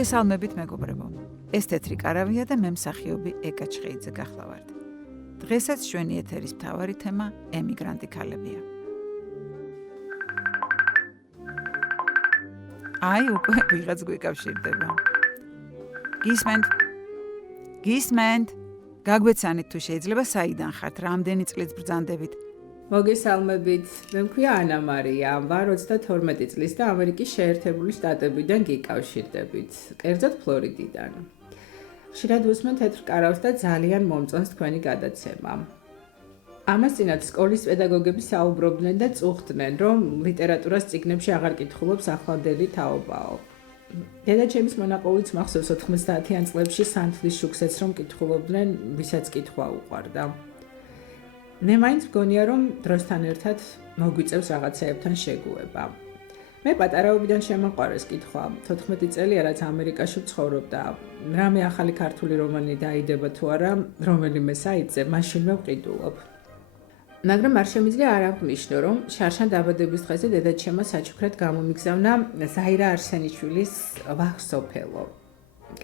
მოგესალმებით მეგობრებო. ეს თეთრი კარავია და მე მსახიობი ეკა ჩხეიძე გახლავართ. დღესაც ჩვენი ეთერის მთავარი თემა ემიგრანტი ქალებია. აი, უკვე ვიღაც გვიკავშირდება. გისმენთ. გაგვეცანით თუ შეიძლება საიდან ხართ, რამდენი წლით ბრძანდებით? მოგესალმებით. მე მქვია ანა მარია, ვარ 32 წლის და ამერიკის შეერთებული შტატებიდან გიკავშირდებით, კერძოდ ფლორიდიდან. ხშირად ვუსმენ თეთრ კარავს და ძალიან მომწონს თქვენი გადაცემა. ამას წინათ სკოლის პედაგოგები საუბრობდნენ და წუხდნენ, რომ ლიტერატურას წიგნებში აღარ კითხულობს ახლანდელი თაობაო. დედაჩემის მონაყოლიც მახსოვს 90-იან წლებში სანთლის შუქსაც რომ კითხულობდნენ, ვისაც კითხვა უყვარდა. მე მაინც მგონია, რომ დროსთან ერთად მოგვიწევს რაღაცეებთან შეგუება. მე პატარაობიდან შემაყვარეს კითხვა, 14 წელია რაც ამერიკაში ვცხოვრობ და რამე ახალი ქართული რომანი დაიდება თუ არა, რომელიმე საიტზე, მაშინვე ვყიდულობ. მაგრამ არ შემიძლია არ აღნიშნო, რომ შარშან დაბადების დღეზე დედაჩემა საჩუქრად გამომიგზავნა ზაირა არსენიშვილის ვახსოფელო.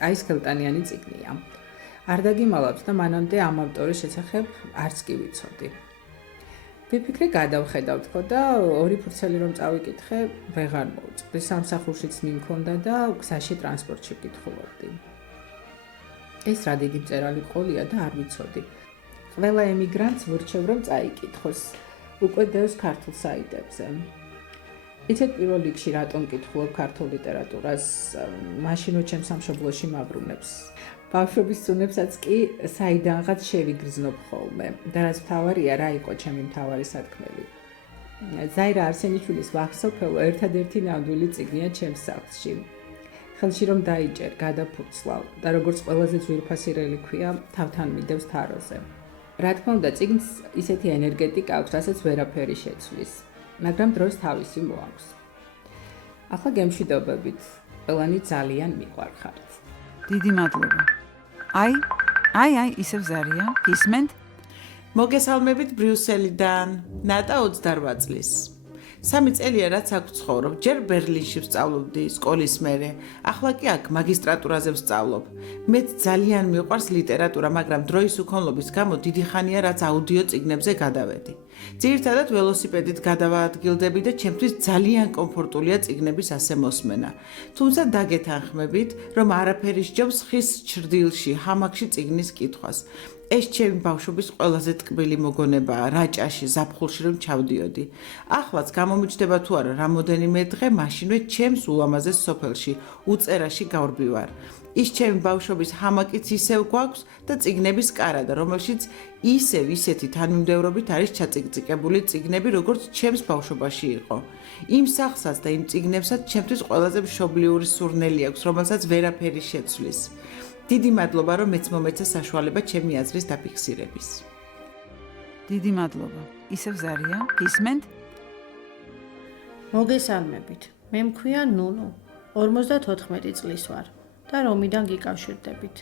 კაის ხელტანიანი წიგნია. არ დაგიმალავთ და მანამდე ამ ავტორის შესახებ არც კი ვიცოდი. ვიფიქრე გადავხედავ თქო და ორი ფურცელი რომ წავიკითხე, ვეღარ მოვწყდი. სამსახურშიც მიმქონდა და გზაში ტრანსპორტში ვკითხულობდი. ეს რა დიდი მწერალი ყოლია და არ ვიცოდი. ყველა ემიგრანტს ვურჩევ რომ წაიკითხოს, უკვე დევს ქართულ საიტებზე. იცით პირველ რიგში რატომ კითხულობ ქართულ ლიტერატურას, მაშინვე ჩემ სამშობლოში მაბრუნებს. ბავშვობის სუნებსაც კი საიდანღაც შევიგრძნობ ხოლმე და რაც მთავარია, რა იყო ჩემი მთავარი სათქმელი. ზაირა არსენიშვილის ვახსოფელო ერთადერთი ნამდვილი წიგნია ჩემს სახლში. ხელში რომ დაიჭერ, გადაფუცლავ და როგორც ყველაზე ძვირფასი რელიქვია, თავთან მიდევს თაროზე. რა თქმა უნდა, წიგნს ისეთი ენერგეტიკა აქვს, რასაც ვერაფერი შეცვლის, მაგრამ დროს თავისი მოაქვს. ახლა გემშვიდობებით, ყველანი ძალიან მიყვარხართ. დიდი მადლობა. აი, ისევ ზარია, გისმენთ? მოგესალმებით ბრიუსელიდან, ნატა 28 წლის. 3 წელია რაც აქ ვცხოვრობ, ჯერ ბერლინში ვსწავლობდი სკოლის მერე, ახლა კი აქ მაგისტრატურაზე ვსწავლობ. მეც ძალიან მიყვარს ლიტერატურა, მაგრამ დროის უქონლობის გამო დიდი ხანია რაც აუდიო წიგნებზე გადავედი. ძირითადად ველოსიპედით გადავაადგილდები და ჩემთვის ძალიან კომფორტულია წიგნების ასე მოსმენა. თუმცა დაგეთანხმებით, რომ არაფერი სჯობს ხის ჩრდილში, ჰამაკში წიგნის კითხვას. ეს ჩემი ბავშვობის ყველაზე ტკბილი მოგონებაა, რაჭაში, ზაფხულში რომ ჩავდიოდი. ახლაც გამომიჯდება თუ არა რამოდენიმე დღე, მაშინვე ჩემს ულამაზეს სოფელში, უწერაში გავრბივარ. ის ჩემი ბავშვობის ჰამაკიც ისევ გვაქვს და წიგნების კარადა, რომელშიც ისევ ისეთი თანმიმდევრობით არის ჩაწიკწიკებული წიგნები, როგორც ჩემს ბავშვობაში იყო. იმ სახსაც და იმ წიგნებსაც ჩემთვის ყველაზე მშობლიური სურნელი აქვს, რომელსაც ვერაფერი შეცვლის. დიდი მადლობა, რომ მეც მომეცა საშუალება ჩემი აზრის დაფიქსირების. დიდი მადლობა. ისევ ზარია, გისმენთ? მოგესალმებით. მე მქვია ნუნუ, 54 წლის ვარ და რომიდან გიკავშირდებით.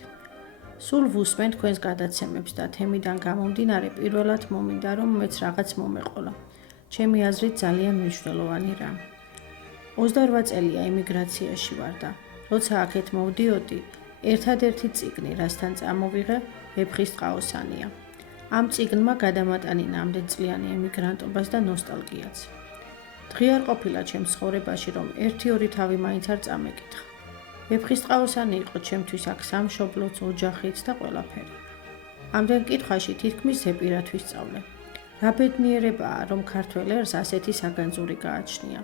სულ ვუსმენ თქვენს გადაცემებს და თემიდან გამომდინარე პირველად მომინდა რომ მეც რაღაც მომეყოლა. ჩემი აზრით ძალიან მნიშვნელოვანი რამ. 28 წელია ემიგრაციაში ვარ და როცა აქეთ მოვდიოდი, ერთადერთი წიგნი, რასთან წამოვიღე, ვეფხისტყაოსანია. ამ წიგნმა გადამატანინა ამდენწლიანი ემიგრანტობას და ნოსტალგიაც. დღე არ ყოფილა ჩემს ცხოვრებაში, რომ 1-2 თავი მაინც არ წამეკითხა. ვეფხისტყაოსანი იყო ჩემთვის აქ სამშობლოც, ოჯახიც და ყველაფერი. ამდენ კითხვაში თითქმის ზეპირად ვისწავლე. რა ბედნიერებაა, რომ ქართველ ერს ასეთი საგანძური გააჩნია.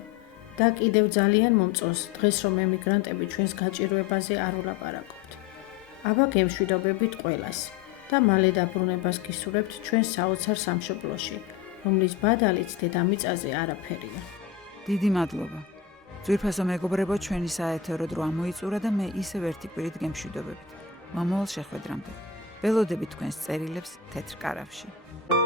და კიდევ ძალიან მომწონს დღეს რომ ემიგრანტები ჩვენს გაჭირვებაზე არ ვლაპარაკობთ. აბა გემშვიდობებით ყველას და მალე დაბრუნებას გისურვებთ ჩვენ საოცარ სამშობლოში, რომლის ბადალიც დედამიწაზე არაფერია. დიდი მადლობა. ძვირფასო მეგობრებო, ჩვენი საეთერო დრო ამოიწურა და მე ისევ ერთი კვირით გემშვიდობებით. მომავალ შეხვედრამდე. ველოდებით თქვენს წერილებს თეთრ კარავში.